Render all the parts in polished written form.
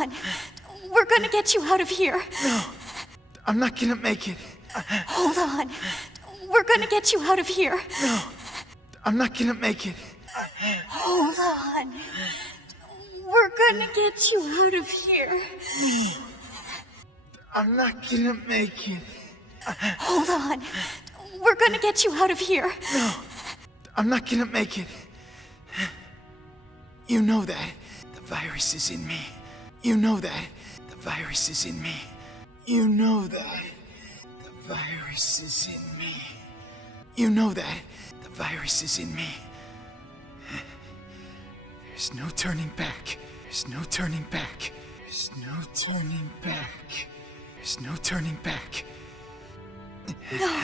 on. We're gonna get you out of here. No, I'm not gonna make it. Hold on. We're gonna get you out of here. No, I'm not gonna make it. Hold on. We're gonna get you out of here. I'm not gonna make it. Hold on. We're gonna get you out of here. No, I'm not gonna make it. You know that. The virus is in me. You know that. The virus is in me. You know that. The virus is in me. You know that. The virus is in me. There's no turning back. There's no turning back. There's no turning back. There's no turning back. No,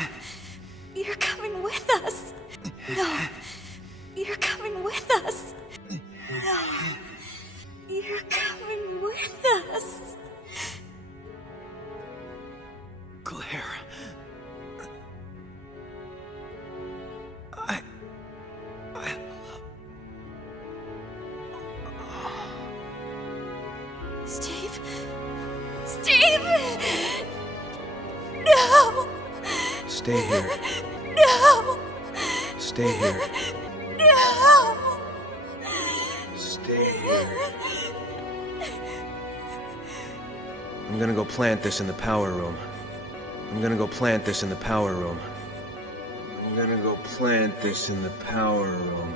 you're coming with us. No, you're coming with us. No, you're coming with us. Claire. Steve? Steve! No! Stay here. No! Stay here. No! Stay here. I'm gonna go plant this in the power room. I'm gonna go plant this in the power room. I'm gonna go plant this in the power room.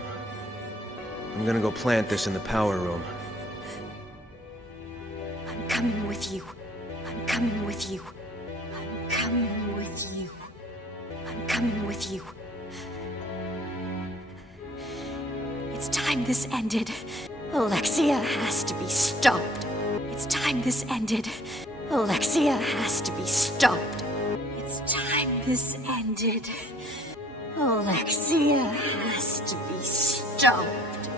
I'm gonna go plant this in the power room. I'm coming with you. I'm coming with you. I'm coming with you. I'm coming with you. It's time this ended. Alexia has to be stopped. It's time this ended. Alexia has to be stopped. It's time this ended. Alexia has to be stopped.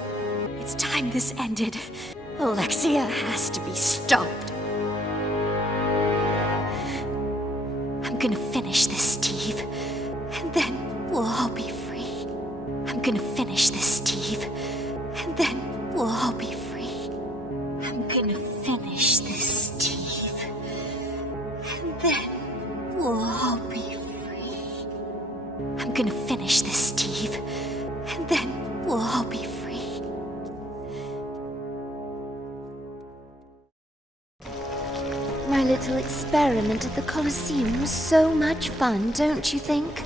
It's time this ended. Alexia has to be stopped. I'm gonna finish this, Steve. And then we'll all be free. I'm gonna finish this, Steve. And then we'll all be free. I'm gonna finish this, Steve. And then we'll all be free. I'm gonna finish this, Steve. And then we'll all be free. My little experiment at the Colosseum was so much fun, don't you think?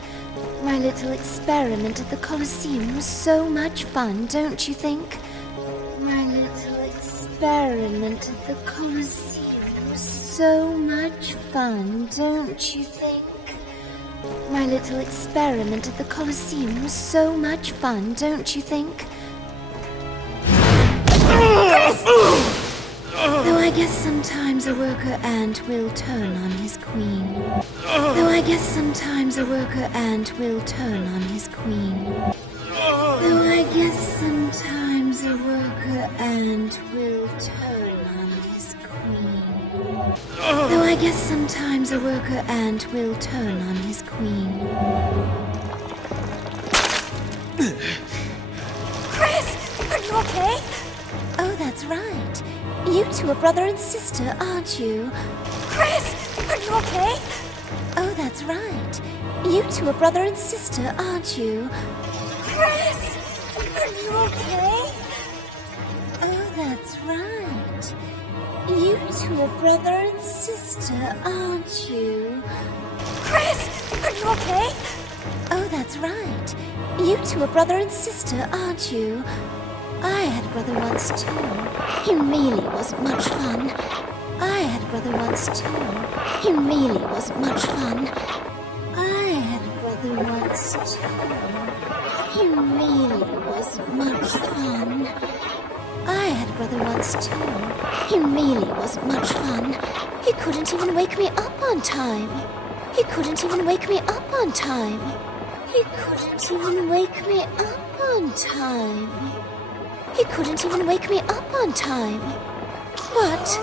My little experiment at the Colosseum was so much fun, don't you think? My little experiment at the Colosseum was so much fun, don't you think? My little experiment at the Colosseum was so much fun, don't you think? Though I guess sometimes a worker ant will turn on his queen. Though I guess sometimes a worker ant will turn on his queen. Though I guess sometimes a worker ant will turn on his queen. Though I guess sometimes a worker ant will turn on his queen. Chris! Are you okay? Oh, that's right. You two are brother and sister, aren't you? Chris! Are you okay? Oh, that's right. You two are brother and sister, aren't you? Chris! Are you okay? Oh, that's right. You two are brother and sister, aren't you? Chris! Are you okay? Oh, that's right. You two are brother and sister, aren't you? I had a brother once too. He really wasn't much fun. I had a brother once too. He really wasn't much fun. I had a brother once too. He really wasn't much fun. I had a brother once too. He really wasn't much fun. He couldn't even wake me up on time. He couldn't even wake me up on time. He couldn't even wake me up on time. He couldn't even wake me up on time. But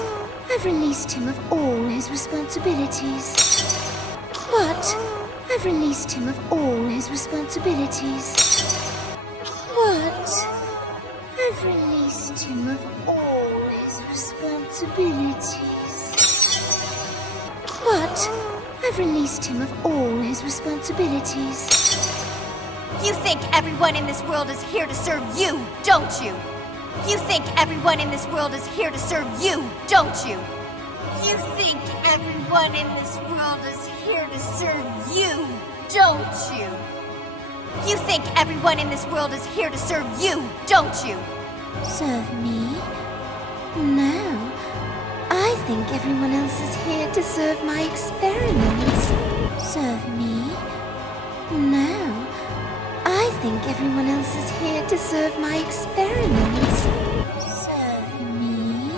I've released him of all his responsibilities. But I've released him of all his responsibilities. But I've released him of all his responsibilities. responsibilities. But I've released him of all his responsibilities. You think everyone in this world is here to serve you, don't you? You think everyone in this world is here to serve you, don't you? You think everyone in this world is here to serve you, don't you? You think everyone in this world is here to serve you, don't you? Serve me? No. I think everyone else is here to serve my experiments. Serve me? No. I think everyone else is here to serve my experiments. Serve me?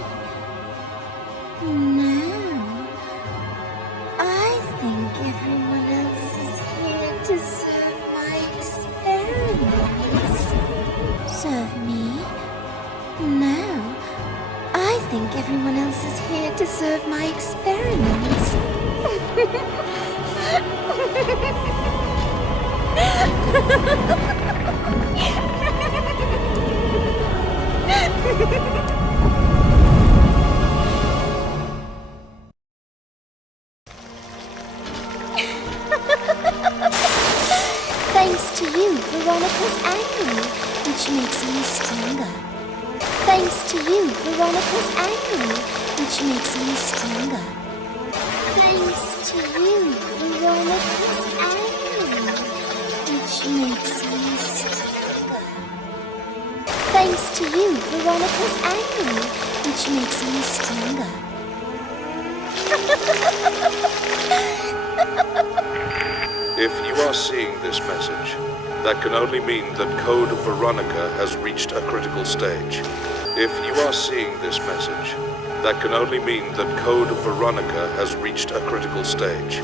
No. I think everyone else is here to serve my experiments. Serve me? No. I think everyone else is here to serve my experiments. Thanks to you, Veronica's angry, which makes me stronger. Thanks to you, Veronica's angry, which makes me stronger. Thanks to you, Veronica's angry, which makes me stronger. Thanks to you, Veronica's angry, which makes me stronger. If you are seeing this message, that can only mean that Code Veronica has reached a critical stage. If you are seeing this message, that can only mean that Code Veronica has reached a critical stage.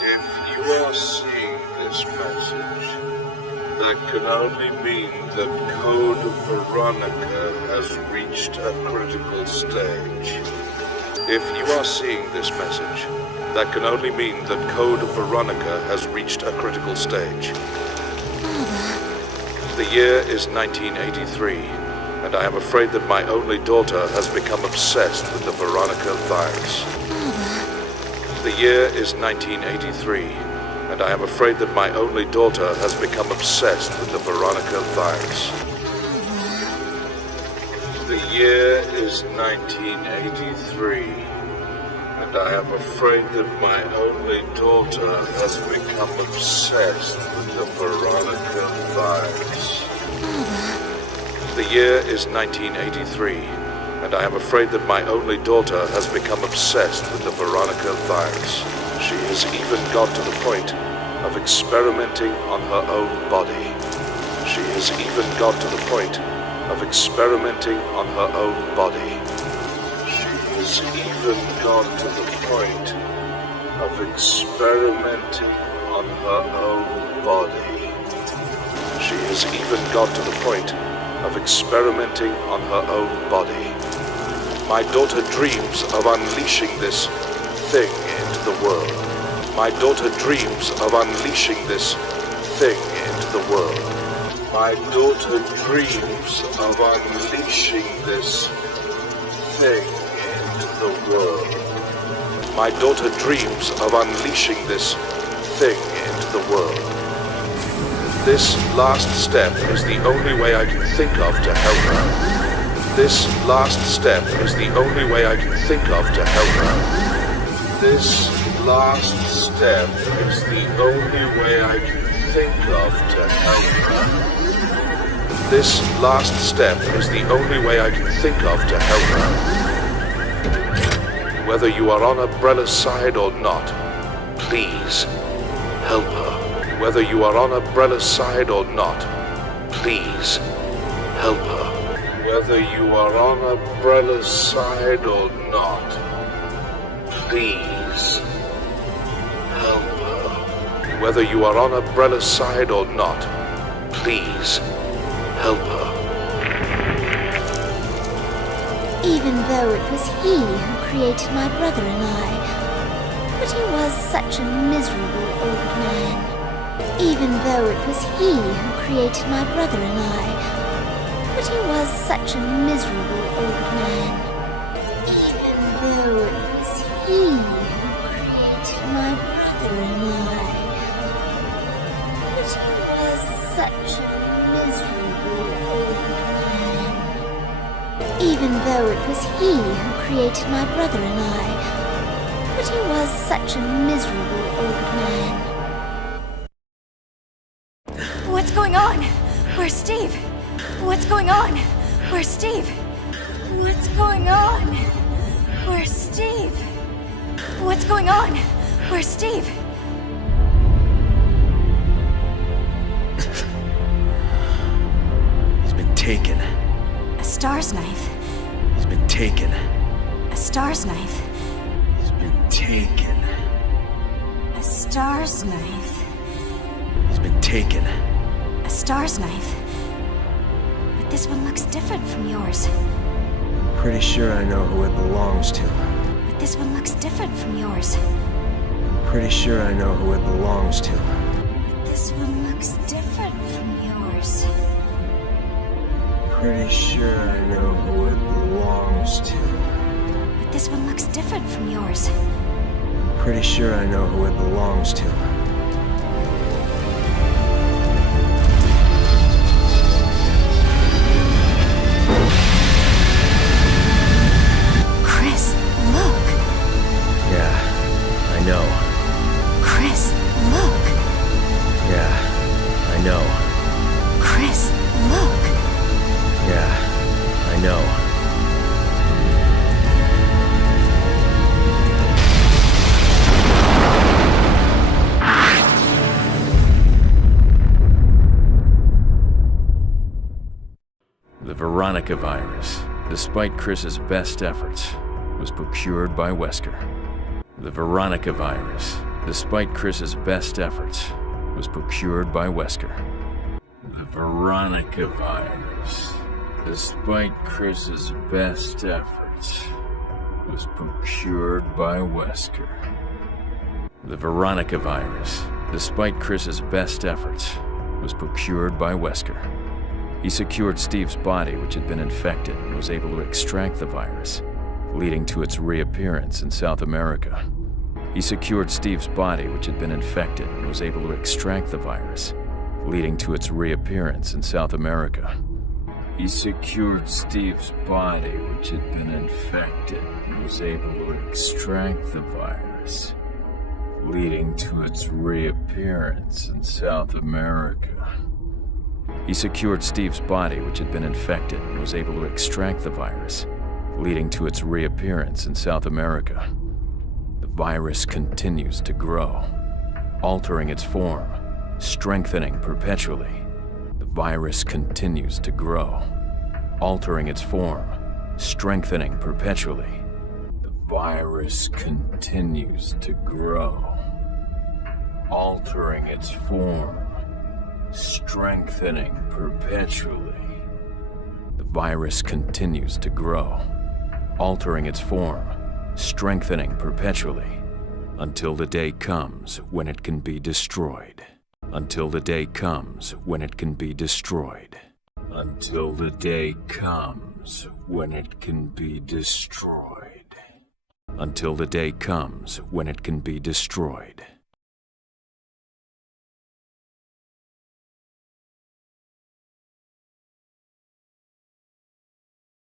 If you are seeing this message, that can only mean that Code Veronica has reached a critical stage. If you are seeing this message, that can only mean that Code Veronica has reached a critical stage. The year is 1983, and I am afraid that my only daughter has become obsessed with the Veronica virus. The year is 1983, and I am afraid that my only daughter has become obsessed with the Veronica virus. The year is 1983, and I am afraid that my only daughter has become obsessed with the Veronica virus. The year is 1983, and I am afraid that my only daughter has become obsessed with the Veronica virus. She has even got to the point of experimenting on her own body. She has even got to the point of experimenting on her own body. She has even got to the point of experimenting on her own body. She has even got to the point of experimenting on her own body. My daughter dreams of unleashing this thing into the world. My daughter dreams of unleashing this thing into the world. My daughter dreams of unleashing this thing into the world. My daughter dreams of unleashing this thing into the world. This last step is the only way I can think of to help her. This last step is the only way I can think of to help her. This last step is the only way I can think of to help her. This last step is the only way I can think of to help her. Whether you are on Umbrella's side or not, please help her. Whether you are on Umbrella's side or not, please help her. Whether you are on Umbrella's side or not, please help her. Whether you are on Umbrella's side or not, please help her. Even though it was he who created my brother and I, but he was such a miserable old man. Even though it was he who created my brother and I, but he was such a miserable old man. Even he who created my brother and I. But he was such a miserable old man. Even though it was he who created my brother and I. But he was such a miserable old man. What's going on? Where's Steve? What's going on? Where's Steve? What's going on? Where's Steve? What's going on? Where's Steve? He's been taken. A star's knife. He's been taken. A star's knife. He's been taken. A star's knife. He's been taken. A star's knife. But this one looks different from yours. Pretty sure I know who it belongs to. But this one looks different from yours. Pretty sure I know who it belongs to. But this one looks different from yours. Pretty sure I know who it belongs to. But this one looks different from yours. Pretty sure I know who it belongs to. Chris, look! Yeah, I know. Chris, look! Yeah, I know. Chris, look! Yeah, I know. The Veronica virus, despite Chris's best efforts, was procured by Wesker. The Veronica virus, despite Chris's best efforts, was procured by Wesker. The Veronica virus, despite Chris's best efforts, was procured by Wesker. The Veronica virus, despite Chris's best efforts, was procured by Wesker. He secured Steve's body, which had been infected, and was able to extract the virus, leading to its reappearance in South America. He secured Steve's body, which had been infected, and was able to extract the virus, leading to its reappearance in South America. He secured Steve's body, which had been infected, and was able to extract the virus, leading to its reappearance in South America. He secured Steve's body, which had been infected, and was able to extract the virus, leading to its reappearance in South America. The virus continues to grow, altering its form, strengthening perpetually. The virus continues to grow, altering its form, strengthening perpetually. The virus continues to grow, altering its form, strengthening perpetually. The virus continues to grow, altering its form, strengthening perpetually, until the day comes when it can be destroyed. Until the day comes when it can be destroyed. Until the day comes when it can be destroyed. Until the day comes when it can be destroyed.